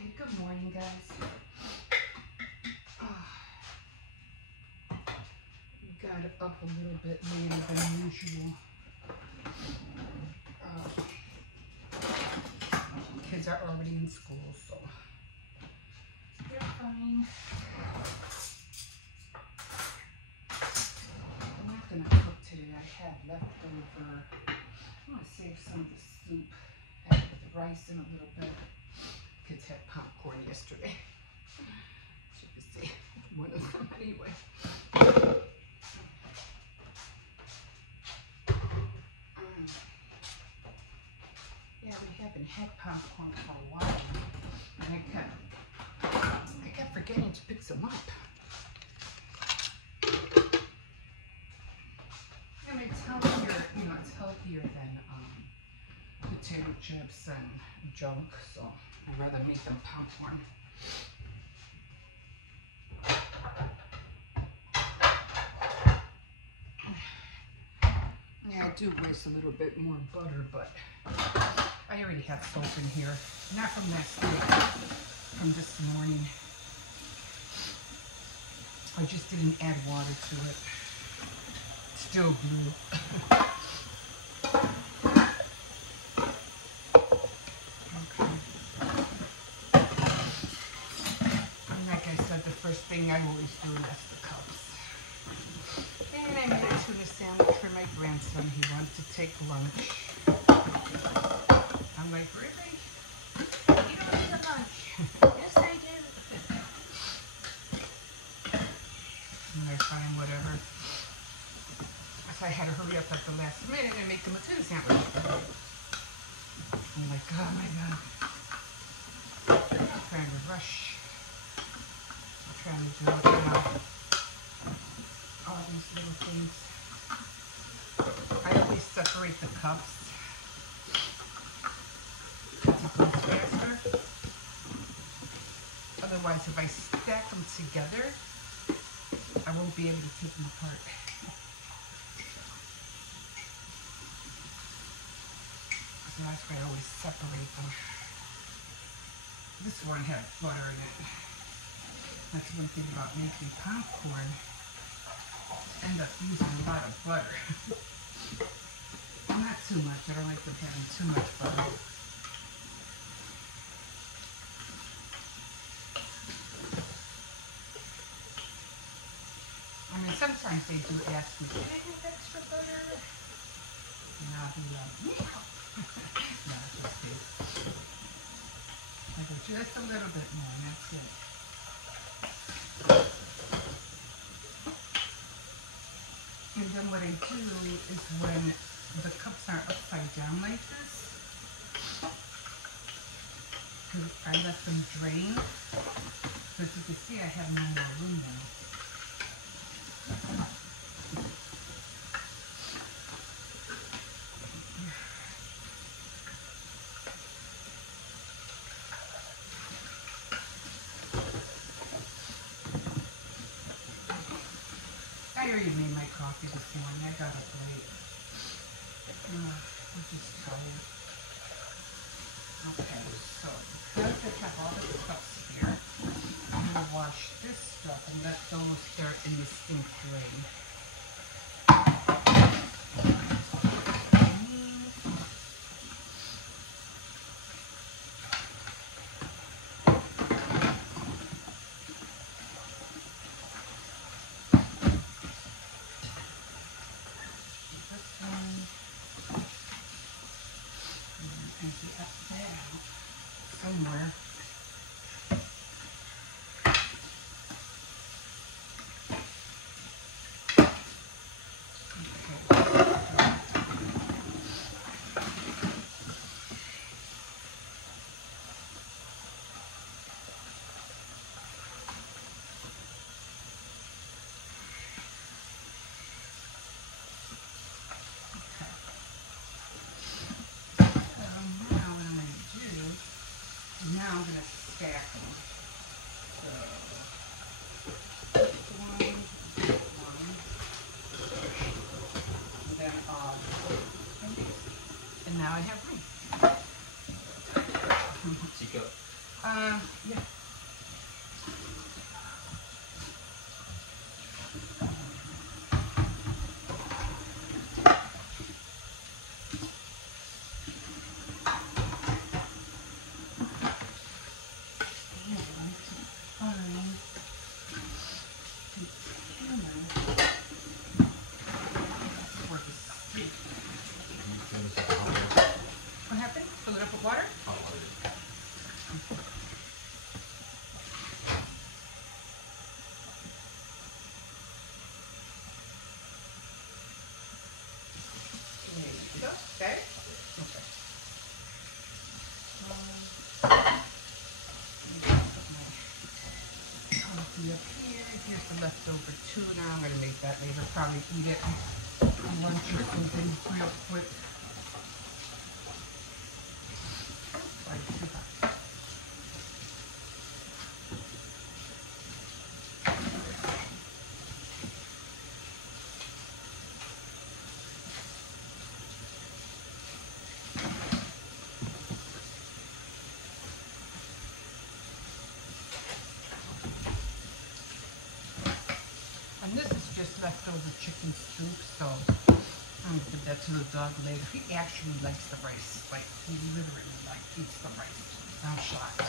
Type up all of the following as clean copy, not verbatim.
Okay, good morning, guys. We got up a little bit later than usual. Kids are already in school, so they're fine. I'm not gonna cook today. I have leftover. I'm gonna save some of the soup. I had the rice in a little bit. Kids had popcorn yesterday. So you can see one of them anyway. Yeah, we haven't had popcorn for a while, and I kept forgetting to pick some up. And it's healthier, it's healthier than potato chips and junk, so I'd rather make them popcorn. Yeah, I do waste a little bit more butter, but I already have soap in here. Not from last night, from this morning. I just didn't add water to it. Still glue. Okay. And like I said, the first thing I always do is the cups. And I made a tuna sandwich for my grandson. He wanted to take lunch. I'm like, really? You don't need a lunch. Yes, I do. And they're fine, whatever. So I had to hurry up at the last minute and make them a tuna sandwich. I'm like, oh my God. I'm trying to rush. I'm trying to do all these little things. I always separate the cups because it goes faster. Otherwise, if I stack them together, I won't be able to take them apart. So that's why I always separate them. This one had butter in it. That's one thing about making popcorn. End up using a lot of butter. Not too much. I don't like them having too much butter. I mean, sometimes they do ask me, can I have extra butter? And I'll be like, yeah. No, just kidding. I go just a little bit more, and that's it. And then what I do is when the cups are upside down like this, I let them drain. So as you can see, I have no more room now. I already made my coffee this morning. I got up late. I'm just tired. Okay, so because I have all the cups here, I'm going to wash this stuff and let those there in the sink drain. Somewhere. Now I'm going to stack them. So, one, and then and now I have room. Chico. Yeah. What happened? Fill it up with water? There you go. Got it? Okay. Coffee up here. Here's the leftover tuna. I'm gonna make that later. Probably eat it for lunch or something real quick. Like too hot. And this is just leftover chicken soup, so I'm gonna give that to the dog later. He actually likes the rice. Like, he literally eats the rice. I'm shocked.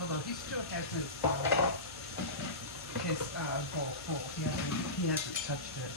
Although he still has his bowl full. He hasn't touched it.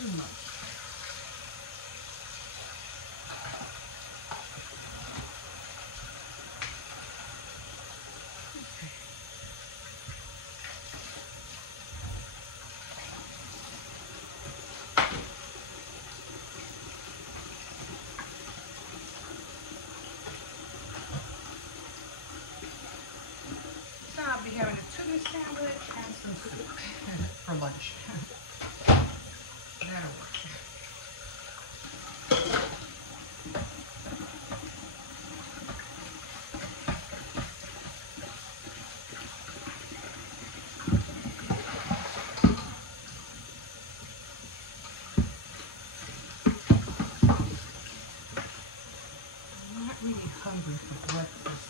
Too much. So I'll be having a tuna sandwich and some soup for lunch. That'll work. I'm not really hungry for breakfast.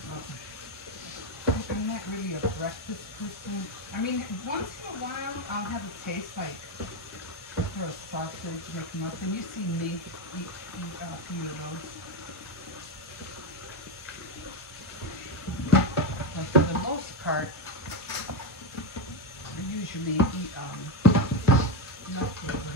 I'm not really a breakfast person. I mean, once in a while, I'll have a taste like for a sausage McMuffin. You see me eat a few of those. But for the most part, I usually eat leftovers.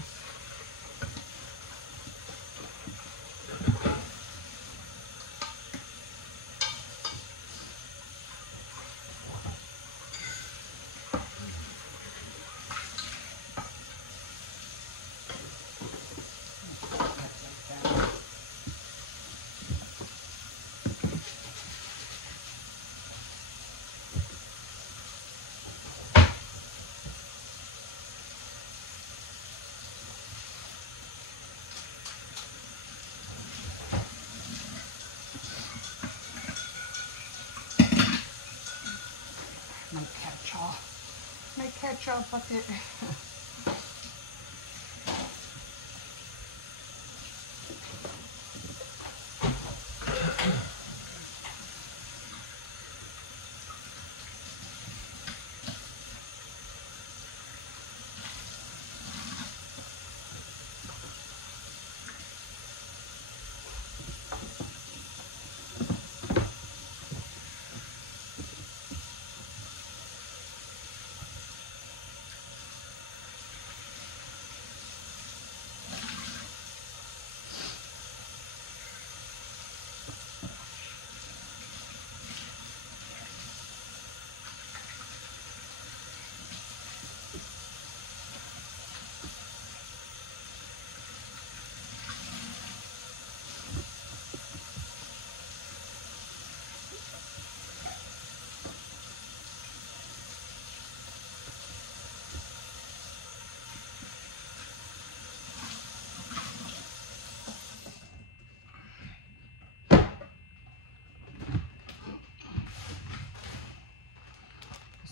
catch up with it.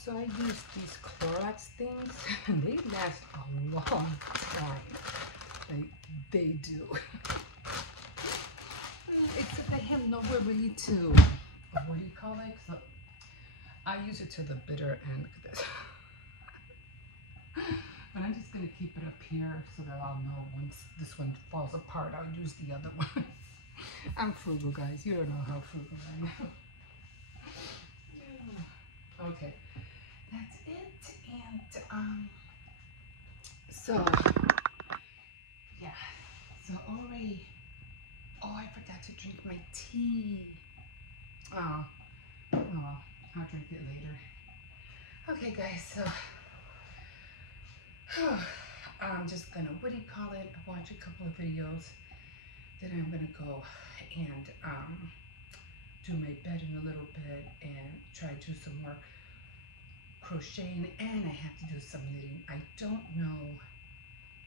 So I use these Clorox things, and they last a long time. Like, they do. Except I have nowhere really to, what do you call it? So I use it to the bitter end. Look at this. But I'm just going to keep it up here so that I'll know once this one falls apart, I'll use the other one. I'm frugal, guys. You don't know how frugal I am. Okay. That's it, and so yeah, so already, oh, I forgot to drink my tea. Oh, well, I'll drink it later. Okay, guys, so I'm just gonna, what do you call it, watch a couple of videos, then I'm gonna go and do my bed in a little bit and try to do some more crocheting, and I have to do some knitting. I don't know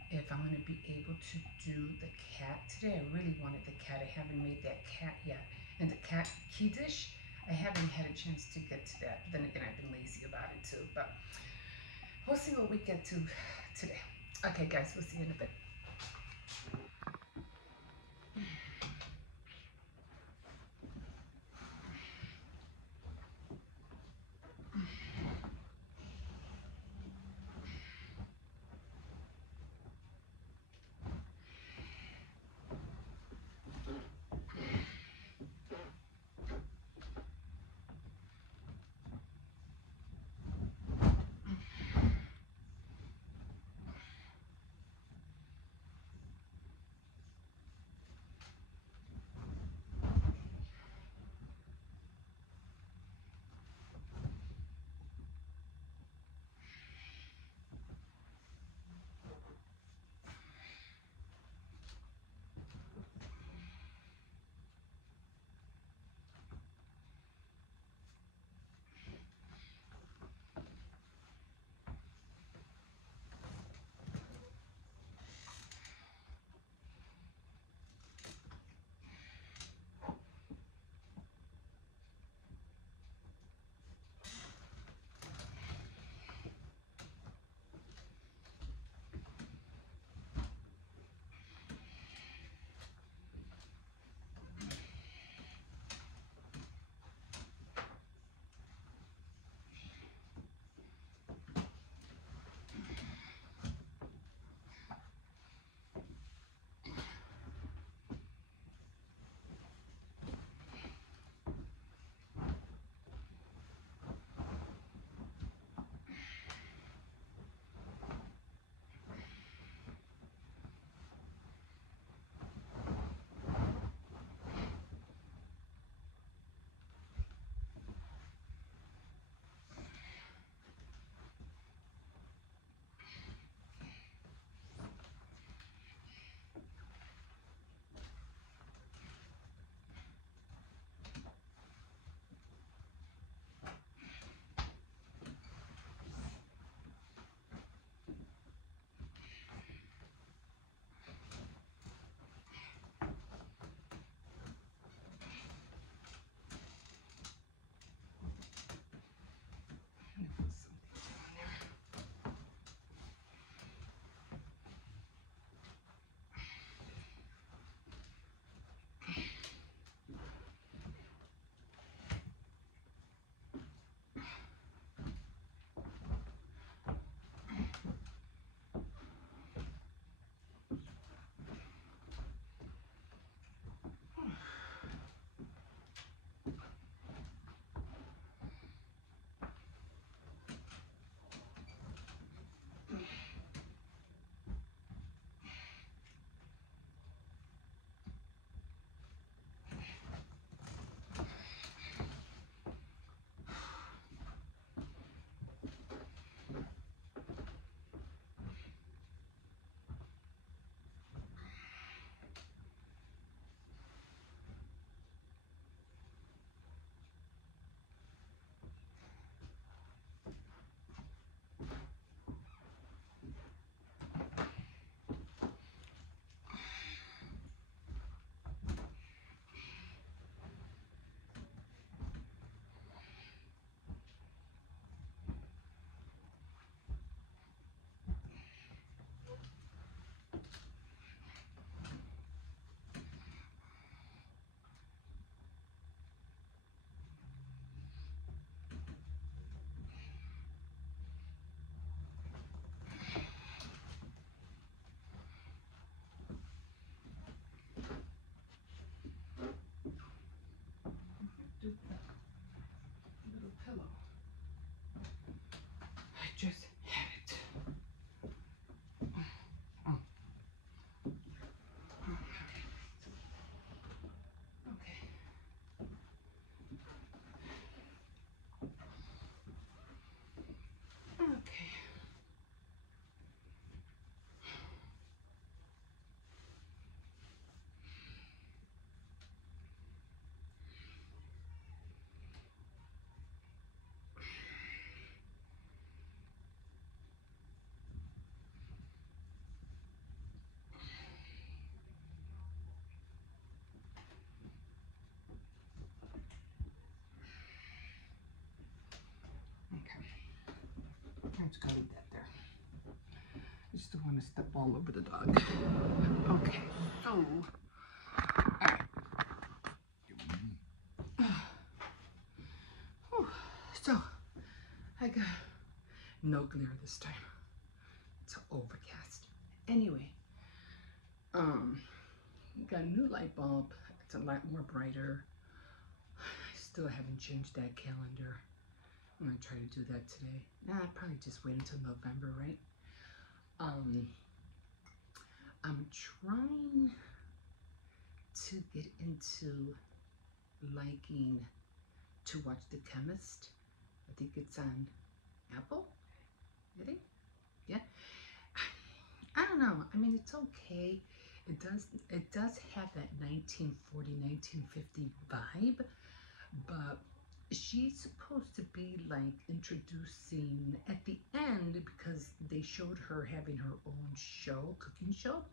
if I'm going to be able to do the cat today. I really wanted the cat. I haven't made that cat yet. And the cat key dish, I haven't had a chance to get to that. But then again, I've been lazy about it too. But we'll see what we get to today. Okay, guys, we'll see you in a bit. Sometimes gotta leave that there. I just don't want to step all over the dog. Okay, so so I got no glare this time. It's overcast. Anyway, got a new light bulb. It's a lot more brighter. I still haven't changed that calendar. I'm gonna try to do that today. Nah, I'll probably just wait until November, right? I'm trying to get into liking to watch The Chemist. I think it's on Apple. I think, yeah. I don't know. I mean, it's okay. It does have that 1940, 1950 vibe, but she's supposed to be like introducing at the end, because they showed her having her own show, cooking show,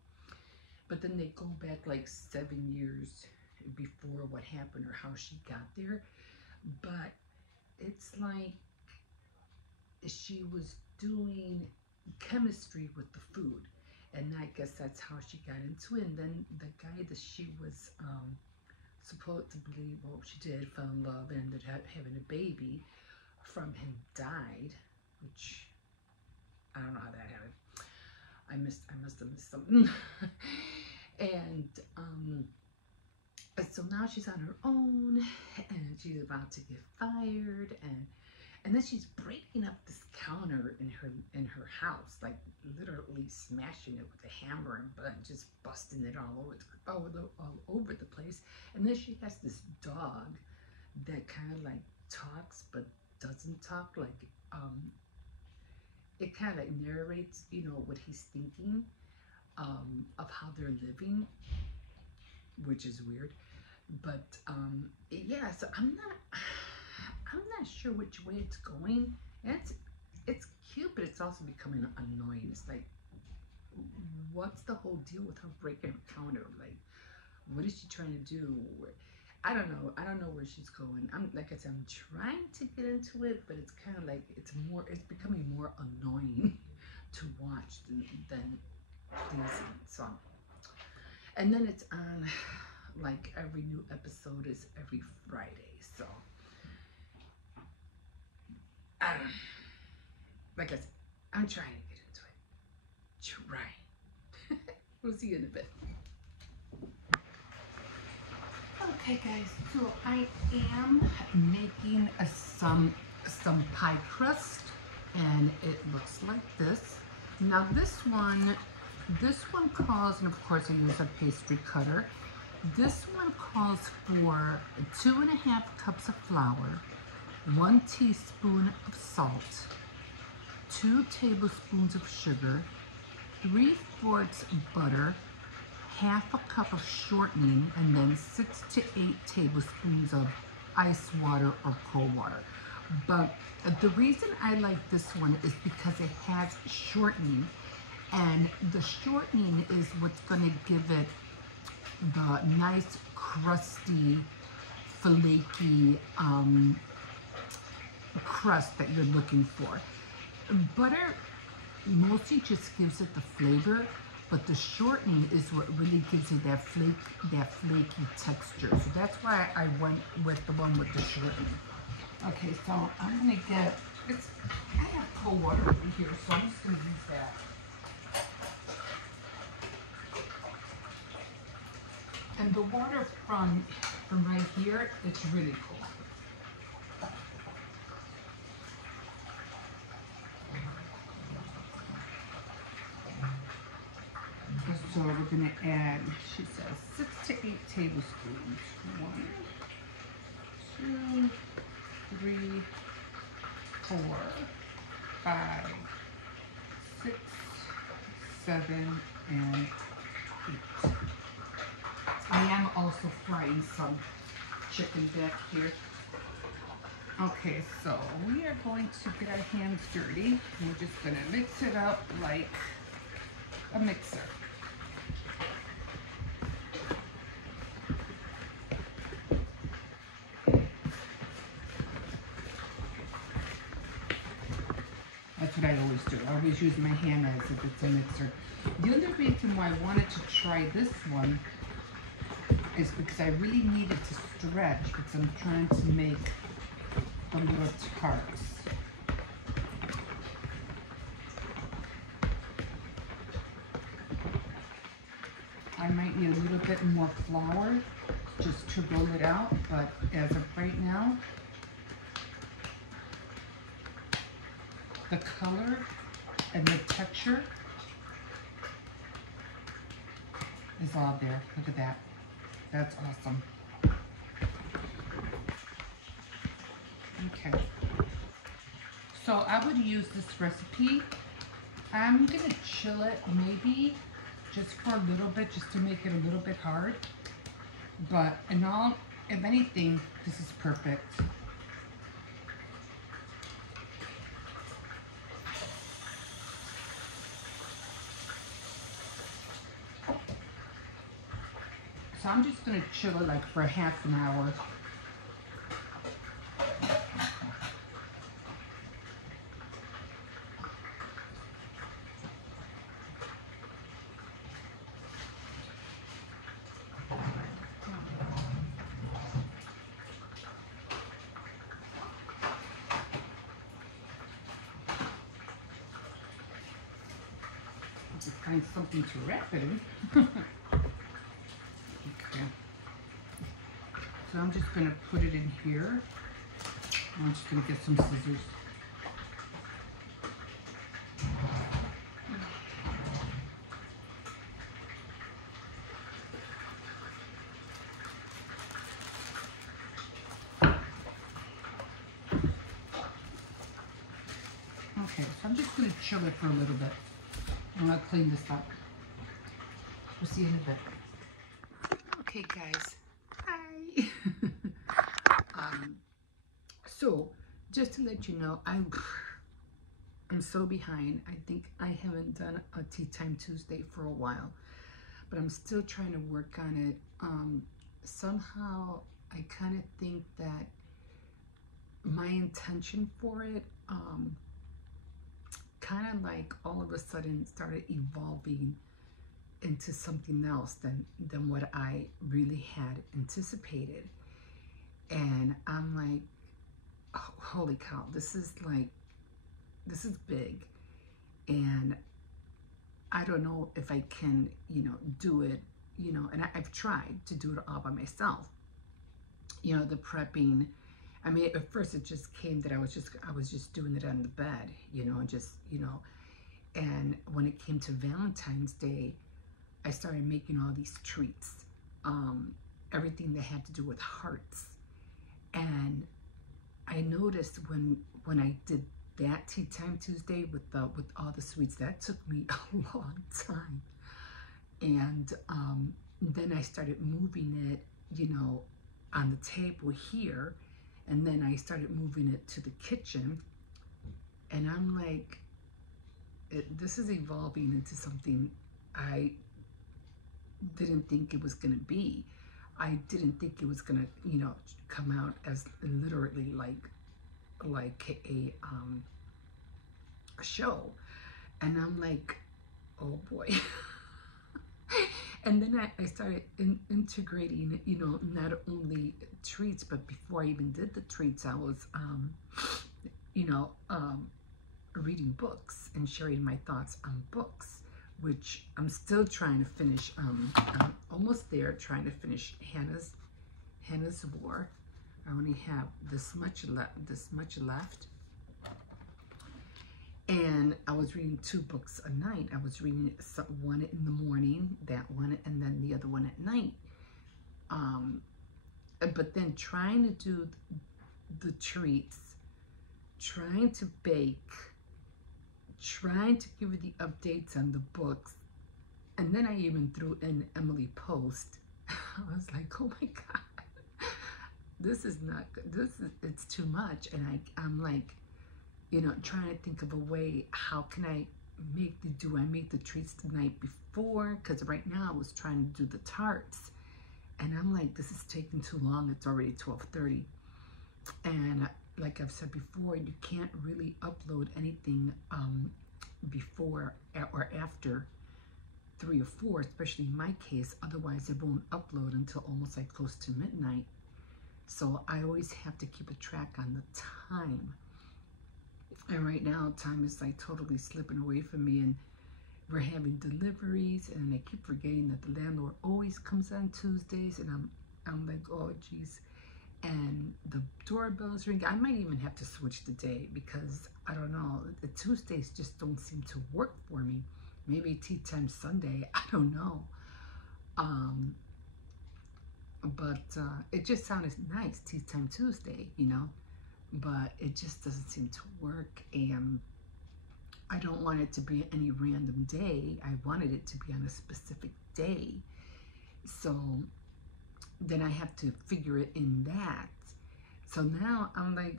but then they go back like 7 years before what happened or how she got there. But it's like she was doing chemistry with the food, and I guess that's how she got into it. And then the guy that she was supposedly, well, she did fall in love and ended up having a baby from him, died, which I don't know how that happened. I must have missed something. And so now she's on her own, and she's about to get fired, and then she's breaking up this counter in her house, like literally smashing it with a hammer and just busting it all over the place. And then she has this dog that kind of like talks but doesn't talk. Like it kind of like narrates, you know, what he's thinking of how they're living, which is weird. But yeah, so I'm not sure which way it's going. And it's cute, but it's also becoming annoying. It's like, what's the whole deal with her breaking her counter? Like, what is she trying to do? I don't know. I don't know where she's going. Like I said, I'm trying to get into it, but it's kind of like it's becoming more annoying to watch than pleasing. So, and then it's on, like, every new episode is every Friday. So, like I said, I'm trying to get into it. Trying. We'll see you in a bit. Okay, guys. So I am making some pie crust, and it looks like this. Now this one calls, and of course I use a pastry cutter. This one calls for 2.5 cups of flour, 1 teaspoon of salt, 2 tablespoons of sugar, 3/4 butter, 1/2 cup of shortening, and then 6 to 8 tablespoons of ice water or cold water. But the reason I like this one is because it has shortening, and the shortening is what's going to give it the nice, crusty, flaky crust that you're looking for. Butter mostly just gives it the flavor, but the shortening is what really gives it that flaky texture. So that's why I went with the one with the shortening. Okay, so I'm gonna get, I have cold water over here, so I'm just gonna use that. And the water from right here, it's really cold. So we're gonna add, she says, 6 to 8 tablespoons. 1, 2, 3, 4, 5, 6, 7, and 8. I am also frying some chicken back here. Okay, so we are going to get our hands dirty. We're just gonna mix it up like a mixer. That's what I always mixer. I always use my hand as if it's a mixer. The other reason why I wanted to try this one is because I really needed to stretch because I'm trying to make the little tarts. I might need a little bit more flour just to roll it out, but as of right now, the color and the texture is all there. Look at that. That's awesome. Okay. So I would use this recipe. I'm gonna chill it maybe just for a little bit, just to make it a little bit hard. But if anything, this is perfect. So I'm just gonna chill it like for half an hour. To find something to wrap it in. Okay. So I'm just gonna put it in here. I'm just gonna get some scissors. Okay, so I'm just gonna chill it for a little bit. I'm gonna clean this up. We'll see you in a bit. Okay, guys. Hi. So, just to let you know, I'm so behind. I think I haven't done a Tea Time Tuesday for a while, but I'm still trying to work on it. Somehow, I kind of think that my intention for it, kind of like all of a sudden started evolving into something else than what I really had anticipated. And I'm like, oh, holy cow, this is big. And I don't know if I can, do it, and I've tried to do it all by myself. The prepping. I mean, at first it just came that I was just doing it on the bed, and when it came to Valentine's Day, I started making all these treats, everything that had to do with hearts. And I noticed when I did that Tea Time Tuesday with all the sweets, that took me a long time. And then I started moving it, on the table here. And then I started moving it to the kitchen, and I'm like, this is evolving into something I didn't think it was going to be. I didn't think it was going to, come out as literally like a show. And I'm like, oh boy. And then I started integrating, not only treats, but before I even did the treats, I was, reading books and sharing my thoughts on books, which I'm still trying to finish. I'm almost there, trying to finish Hannah's War. I only have this much left. And I was reading 2 books a night. I was reading one in the morning, that one, and then the other one at night. But then trying to do the treats, trying to bake, trying to give you the updates on the books. And then I even threw in Emily Post. I was like, oh my God, this is not good. It's too much. And I'm like, trying to think of a way, how can I do I make the treats the night before? Because right now I was trying to do the tarts. And I'm like, this is taking too long. It's already 12:30. And like I've said before, you can't really upload anything before or after 3 or 4, especially in my case. Otherwise, it won't upload until almost like close to midnight. So I always have to keep a track on the time. And right now, time is like totally slipping away from me, and we're having deliveries, and I keep forgetting that the landlord always comes on Tuesdays, and I'm like, oh geez. And the doorbell's ringing. I might even have to switch the day, because I don't know, the Tuesdays just don't seem to work for me. Maybe Tea Time Sunday, I don't know. But it just sounded nice, Tea Time Tuesday, you know, but it just doesn't seem to work. And I don't want it to be any random day. I wanted it to be on a specific day. So then I have to figure it in that. So now I'm like,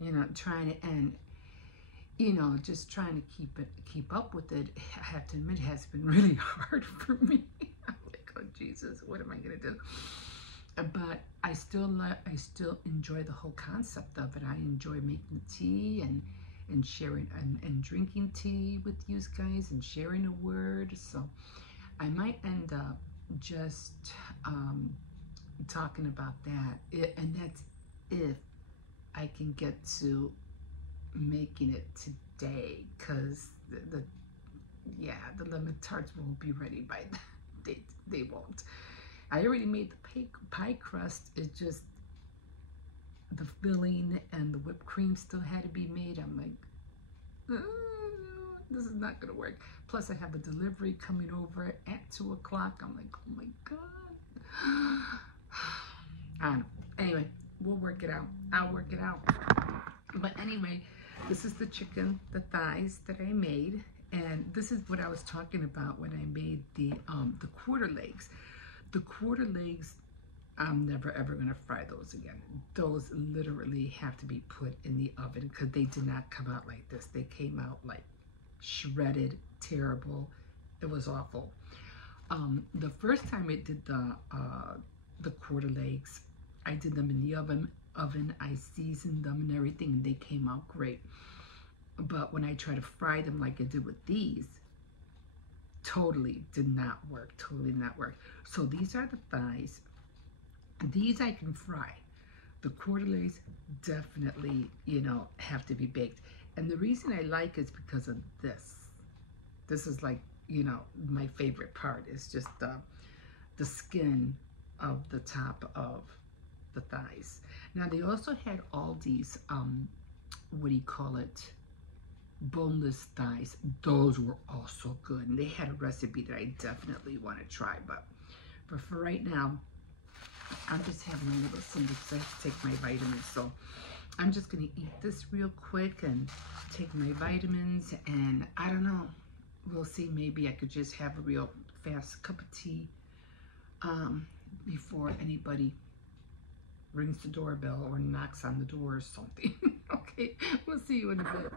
you know, trying to end, you know, just trying to keep up with it. I have to admit, it has been really hard for me. I'm like, oh Jesus, what am I gonna do? But I still enjoy the whole concept of it. I enjoy making tea and sharing and drinking tea with you guys and sharing a word. So I might end up just talking about that, and that's if I can get to making it today, because the lemon tarts won't be ready by then. They won't. I already made the pie crust. It's just the filling and the whipped cream still had to be made. I'm like, this is not gonna work. Plus I have a delivery coming over at 2 o'clock. I'm like, oh my God. I don't know. Anyway, we'll work it out. I'll work it out. But anyway, this is the chicken, the thighs that I made. And this is what I was talking about when I made the quarter legs. The quarter legs, I'm never ever gonna fry those again. Those literally have to be put in the oven, because they did not come out like this. They came out like shredded, terrible. It was awful. The first time I did the quarter legs, I did them in the oven. I seasoned them and everything, and they came out great. But when I try to fry them like I did with these, totally did not work. Totally did not work. So these are the thighs. These I can fry. The quarter legs definitely, you know, have to be baked. And the reason I like is because of this. This is like, you know, my favorite part is just the skin of the top of the thighs. Now they also had all these, what do you call it? Boneless thighs. Those were also good, and they had a recipe that I definitely want to try. But for right now, I'm just having a little something because I have to take my vitamins. So I'm just gonna eat this real quick and take my vitamins, and I don't know, we'll see. Maybe I could just have a real fast cup of tea before anybody rings the doorbell or knocks on the door or something. Okay, we'll see you in a bit.